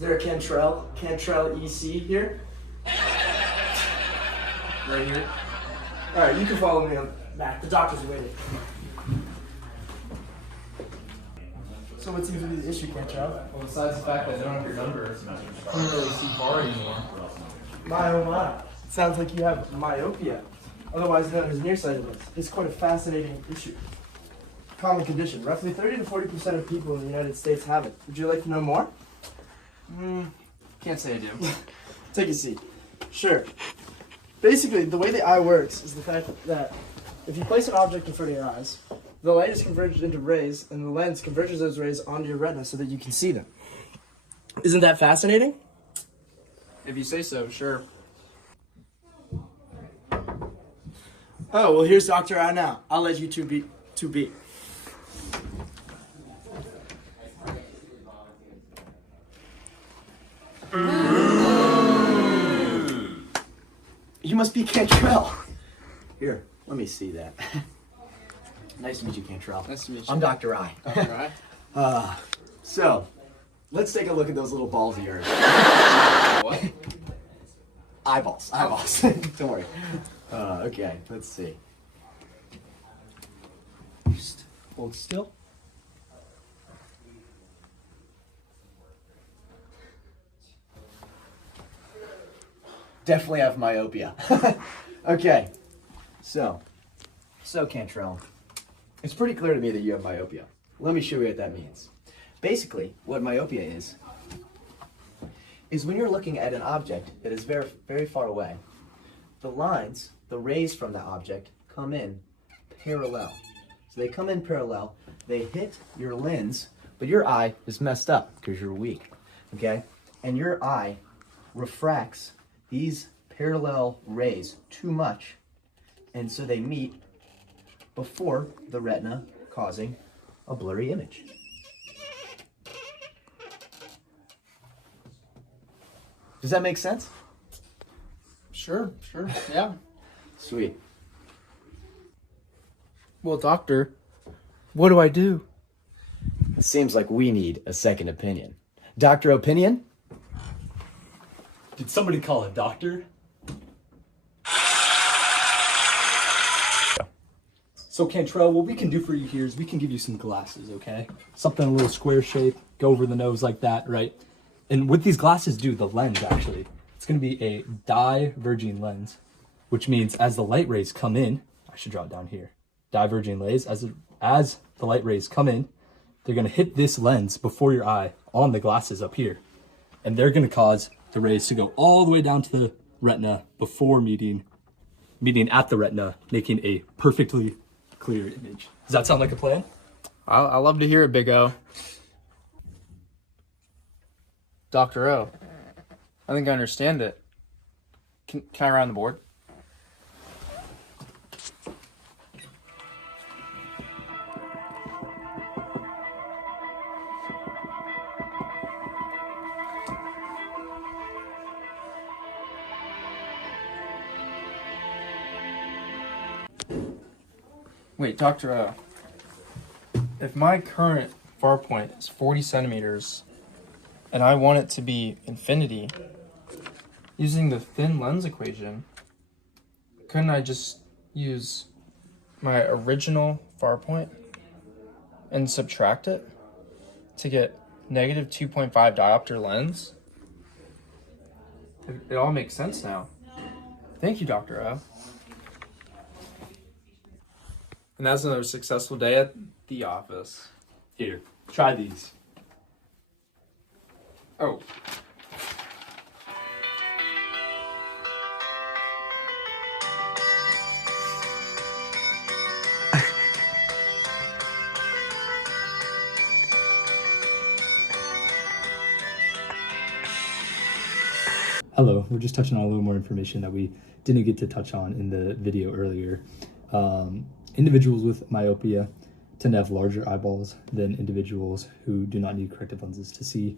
Is there a Cantrell EC here? Right here. All right, you can follow me on back. The doctor's waiting. So what seems to be the issue, Cantrell? Well, besides the fact that they don't have your number, I don't really see far anymore. My oh my. It sounds like you have myopia, otherwise known as nearsightedness. It's quite a fascinating issue. Common condition. Roughly 30 to 40% of people in the United States have it. Would you like to know more? Can't say I do. Take a seat. Sure. Basically, the way the eye works is the fact that if you place an object in front of your eyes, the light is converged into rays, and the lens converges those rays onto your retina so that you can see them. Isn't that fascinating? If you say so, sure. Oh, well, here's Dr. Eye now. I'll let you two be. You must be Cantrell. Here, let me see that. Nice to meet you, Cantrell. Nice to meet you. I'm Dr. Eye. Dr. Eye? So, let's take a look at those little balls of yours. What? Eyeballs. Don't worry. Okay, let's see. Just hold still. Definitely have myopia. Okay, so Cantrell, it's pretty clear to me that you have myopia. Let me show you what that means. Basically, what myopia is when you're looking at an object that is very, very far away, the lines, the rays from the object come in parallel. So they come in parallel, they hit your lens, but your eye is messed up because you're weak, okay? And your eye refracts these parallel rays too much, and so they meet before the retina, causing a blurry image. Does that make sense? Sure, yeah. Sweet. Well, doctor, what do I do? It seems like we need a second opinion. Dr. Opinion? Did somebody call a doctor? So Cantrell, what we can do for you here is we can give you some glasses, okay? Something a little square shape, go over the nose like that, right? And what these glasses do, the lens actually, it's gonna be a diverging lens, which means as the light rays come in, I should draw it down here. Diverging rays, as the light rays come in, they're gonna hit this lens before your eye on the glasses up here. And they're gonna cause the rays to go all the way down to the retina before meeting at the retina, making a perfectly clear image. Does that sound like a plan? I love to hear it, Big O. Dr. O, I think I understand it. Can I round the board? Wait, Dr. O, if my current far point is 40 centimeters and I want it to be infinity, using the thin lens equation, couldn't I just use my original far point and subtract it to get negative 2.5 diopter lens? It all makes sense now. Thank you, Dr. O. And that's another successful day at the office. Here, try these. Oh. Hello, we're just touching on a little more information that we didn't get to touch on in the video earlier. Individuals with myopia tend to have larger eyeballs than individuals who do not need corrective lenses to see.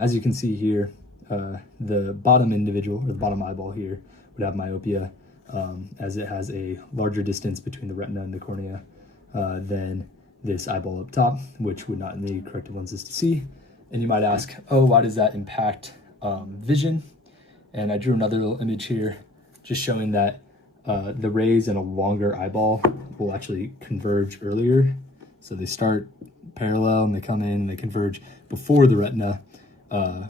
As you can see here, the bottom individual, or the bottom eyeball here, would have myopia, as it has a larger distance between the retina and the cornea than this eyeball up top, which would not need corrective lenses to see. And you might ask, oh, why does that impact vision? And I drew another little image here just showing that the rays in a longer eyeball will actually converge earlier. So they start parallel and they come in and they converge before the retina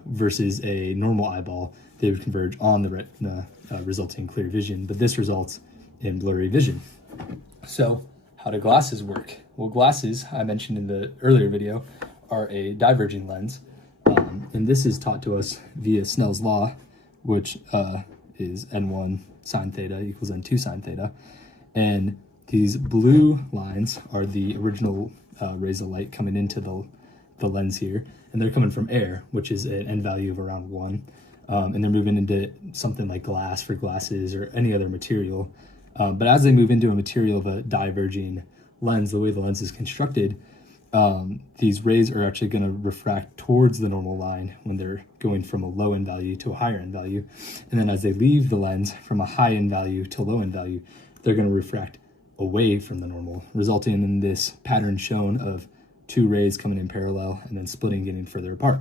versus a normal eyeball. They would converge on the retina, resulting in clear vision, but this results in blurry vision. So how do glasses work? Well, glasses, I mentioned in the earlier video, are a diverging lens. And this is taught to us via Snell's law, which is n1 sine theta equals n2 sine theta. And these blue lines are the original rays of light coming into the lens here. And they're coming from air, which is an n value of around 1. And they're moving into something like glass for glasses or any other material. But as they move into a material of a diverging lens, the way the lens is constructed, these rays are actually going to refract towards the normal line when they're going from a low end value to a higher end value. And then as they leave the lens from a high end value to low end value, they're going to refract away from the normal, resulting in this pattern shown of two rays coming in parallel and then splitting, getting further apart.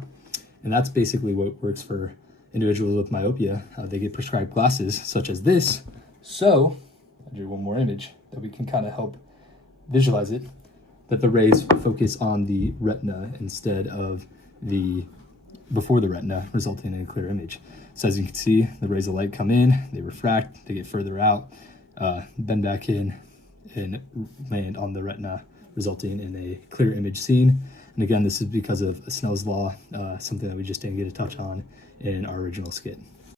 And that's basically what works for individuals with myopia. They get prescribed glasses such as this. So I drew one more image that we can kind of help visualize it, that the rays focus on the retina instead of before the retina, resulting in a clear image. So as you can see, the rays of light come in, they refract, they get further out, bend back in, and land on the retina, resulting in a clear image seen. And again, this is because of Snell's law, something that we just didn't get to touch on in our original skit.